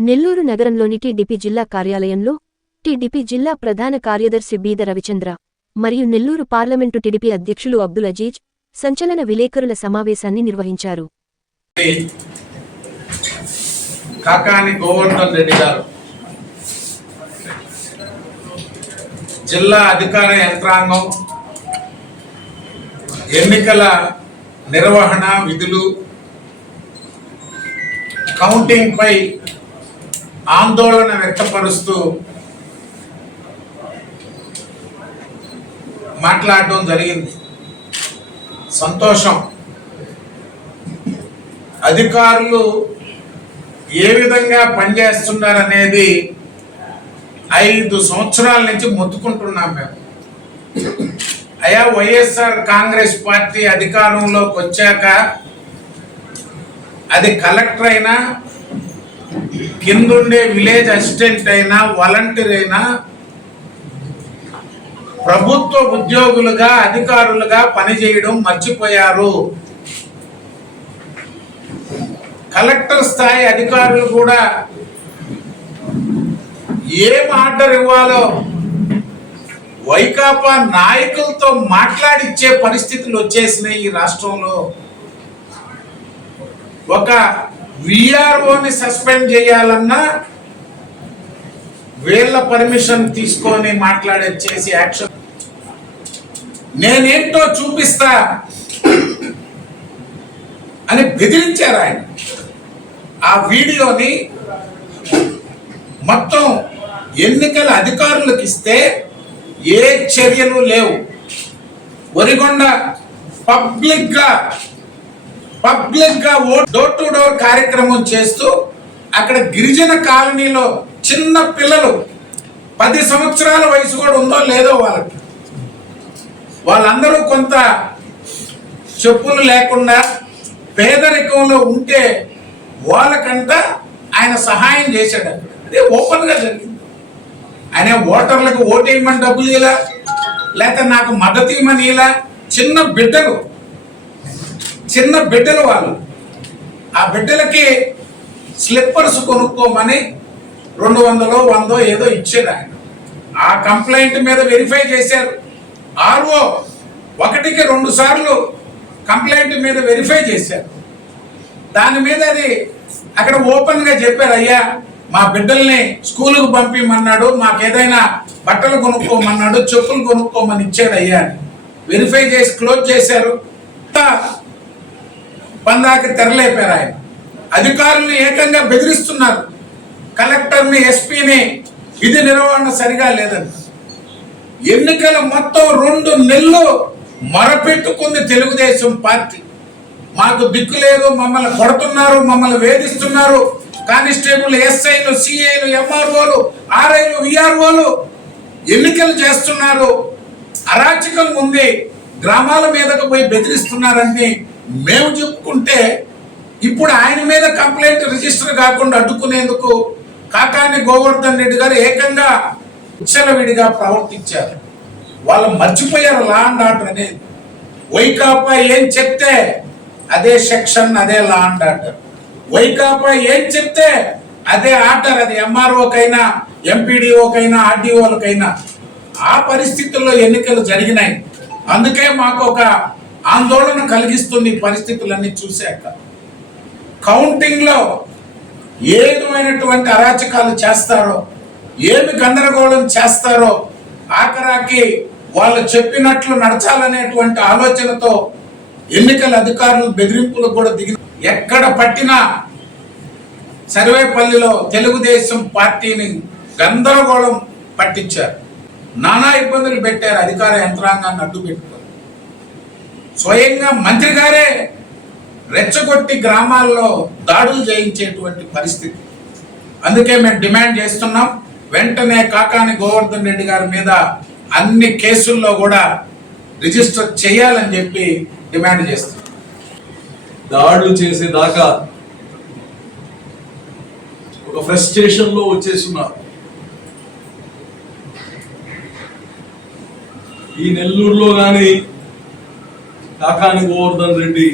నెల్లూరు నగరంలోని టీడీపీ జిల్లా కార్యాలయంలో టీడీపీ జిల్లా ప్రధాన కార్యదర్శి బీద రవిచంద్ర మరియు నెల్లూరు పార్లమెంటు టీడీపీ అధ్యక్షులు అబ్దుల్ అజీజ్ సంచలన విలేకరుల సమావేశాన్ని నిర్వహించారు. కాకాని గోవర్ధన్ రెడ్డి గారు జిల్లా అధికార యంత్రాంగం ఎన్నికల నిర్వహణ విధులు కౌంటింగ్ పై ఆందోళన వ్యక్తపరుస్తూ మాట్లాడటం జరిగింది. సంతోషం. అధికారులు ఏ విధంగా పనిచేస్తున్నారనేది ఐదు సంవత్సరాల నుంచి మొత్తుకుంటున్నాం మేము. అయా వైఎస్ఆర్ కాంగ్రెస్ పార్టీ అధికారంలోకి వచ్చాక అది కలెక్టర్ అయినా కిందుండే విలేజ్ అసిస్టెంట్ అయినా వాలంటీర్ అయినా ప్రభుత్వ ఉద్యోగులుగా అధికారులుగా పనిచేయడం మర్చిపోయారు. కలెక్టర్ స్థాయి అధికారులు కూడా ఏం ఆర్డర్ ఇవ్వాలో వైకాపా నాయకులతో మాట్లాడిచ్చే పరిస్థితులు వచ్చేసినాయి ఈ రాష్ట్రంలో. ఒక వీఆర్ఓని సస్పెండ్ చేయాలన్నా వీళ్ళ పర్మిషన్ తీసుకొని మాట్లాడే చేసి యాక్షన్ నేనేంటో చూపిస్తా అని బెదిరించారు ఆయన. ఆ వీడియోని మొత్తం ఎన్నికల అధికారులకు ఇస్తే ఏ చర్యలు లేవు. వరిగొండ పబ్లిక్గా పబ్లిక్గా డోర్ టు డోర్ కార్యక్రమం చేస్తూ అక్కడ గిరిజన కాలనీలో చిన్న పిల్లలు పది సంవత్సరాల వయసు కూడా ఉందో లేదో వాళ్ళకి. వాళ్ళందరూ కొంత చెప్పులు లేకుండా పేదరికంలో ఉంటే వాళ్ళకంట ఆయన సహాయం చేశాడు అక్కడ. అదే ఓపెన్గా జరిగింది. ఆయన ఓటర్లకు ఓటేయమని డబ్బులు ఇలా లేక నాకు మద్దతు ఇవ్వని ఇలా చిన్న బిడ్డలు చిన్న బిడ్డలు వాళ్ళు. ఆ బిడ్డలకి స్లిప్పర్స్ కొనుక్కోమని రెండు వందలో వందో ఏదో ఇచ్చారు ఆయన. ఆ కంప్లైంట్ మీద వెరిఫై చేశారు. ఆర్ఓ ఒకటికి రెండు సార్లు కంప్లైంట్ మీద వెరిఫై చేశారు. దాని మీద అది అక్కడ ఓపెన్గా చెప్పారు అయ్యా మా బిడ్డల్ని స్కూలుకు పంపించమన్నాడు మాకేదైనా బట్టలు కొనుక్కోమన్నాడు చెప్పులు కొనుక్కోమని ఇచ్చాడు అయ్యా. వెరిఫై చేసి క్లోజ్ చేశారు. పందాకి తెరలేపారు ఆయన. అధికారులను ఏకంగా బెదిరిస్తున్నారు. కలెక్టర్ని ఎస్పీని విధి నిర్వహణ సరిగా లేదంట. ఎన్నికల మొత్తం రెండు నెలలు మరపెట్టుకుంది తెలుగుదేశం పార్టీ. మాకు దిక్కు లేదు మమ్మల్ని కొడుతున్నారు మమ్మల్ని వేధిస్తున్నారు. కానిస్టేబుల్ ఎస్ఐలు సిఐలు ఎంఆర్ఓలు ఆర్ఐలు విఆర్ఓలు ఎన్నికలు చేస్తున్నారు. అరాచకం ఉంది. గ్రామాల మీదకు పోయి బెదిరిస్తున్నారని మేము చెప్పుకుంటే ఇప్పుడు ఆయన మీద కంప్లైంట్ రిజిస్టర్ కాకుండా అడ్డుకునేందుకు కాకాని గోవర్ధన్ రెడ్డి గారు ఏకంగా విడిగా ప్రవర్తించారు. వాళ్ళు మర్చిపోయారు లా అండ్ ఆర్డర్ అనేది. వైకాపా ఏం చెప్తే అదే సెక్షన్ అదే లా అండ్ ఆర్డర్. వైకాపా ఏం చెప్తే అదే ఆర్డర్ అది ఎంఆర్ఓకైనా ఎంపీడీఓకైనా ఆర్డీఓలకైనా. ఆ పరిస్థితుల్లో ఎన్నికలు జరిగినాయి. అందుకే మాకు ఒక ఆందోళన కలిగిస్తుంది పరిస్థితులన్నీ చూశాక కౌంటింగ్లో ఏ విధమైనటువంటి అరాచకాలు చేస్తారో ఏమి గందరగోళం చేస్తారో ఆఖరాకి వాళ్ళు చెప్పినట్లు నడచాలనేటువంటి ఆలోచనతో ఎన్నికల అధికారులు బెదిరింపులకు కూడా దిగి ఎక్కడ పట్టినా సర్వేపల్లిలో తెలుగుదేశం పార్టీని గందరగోళం పట్టించారు. నానా ఇబ్బందులు పెట్టారు అధికార యంత్రాంగాన్ని అడ్డు స్వయంగా మంత్రి గారే రెచ్చగొట్టి గ్రామాల్లో దాడులు చేయించేటువంటి పరిస్థితి. అందుకే మేము డిమాండ్ చేస్తున్నాం వెంటనే కాకాని గోవర్ధన్ రెడ్డి గారి మీద అన్ని కేసుల్లో కూడా రిజిస్టర్ చేయాలని చెప్పి డిమాండ్ చేస్తున్నాం. దాడులు చేసేదాకా ఒక ఫ్రస్ట్రేషన్లో వచ్చేస్తున్నారు. ఈ నెల్లూరులో కానీ కాకాని గోవర్ధన్ రెడ్డి.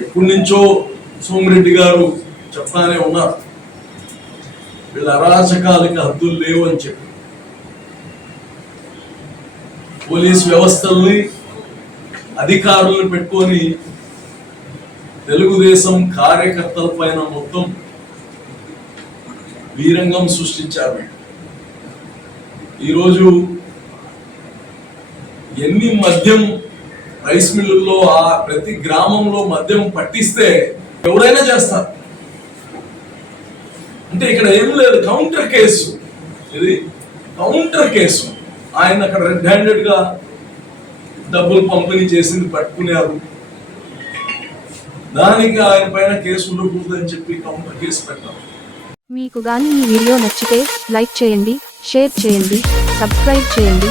ఎప్పటి నుంచో సోమిరెడ్డి గారు చెప్తానే ఉన్నారు. వీళ్ళ అరాచకాలకి హద్దులు లేవు అని చెప్పి. పోలీస్ వ్యవస్థల్ని అధికారులను పెట్టుకొని తెలుగుదేశం కార్యకర్తల పైన మొత్తం వీరంగం సృష్టించారు ఈరోజు ఎన్ని మద్యం రైస్ మిల్లుల్లో ఆ ప్రతి గ్రామంలో మద్యం పట్టిస్తే ఎవరైనా చేస్తారు. అంటే ఇక్కడ ఏం లేదు కౌంటర్ కేసు. ఇది కౌంటర్ కేసు. ఆయన అక్కడ రెడ్ హ్యాండెడ్గా డబ్బులు పంపిణీ చేసింది పట్టుకున్నారు. దానికి ఆయన పైన కేసు ఉండకూడదని చెప్పి కౌంటర్ కేసు పెట్టాం. మీకు గాని ఈ వీడియో నచ్చితే లైక్ చేయండి షేర్ చేయండి సబ్స్క్రైబ్ చేయండి.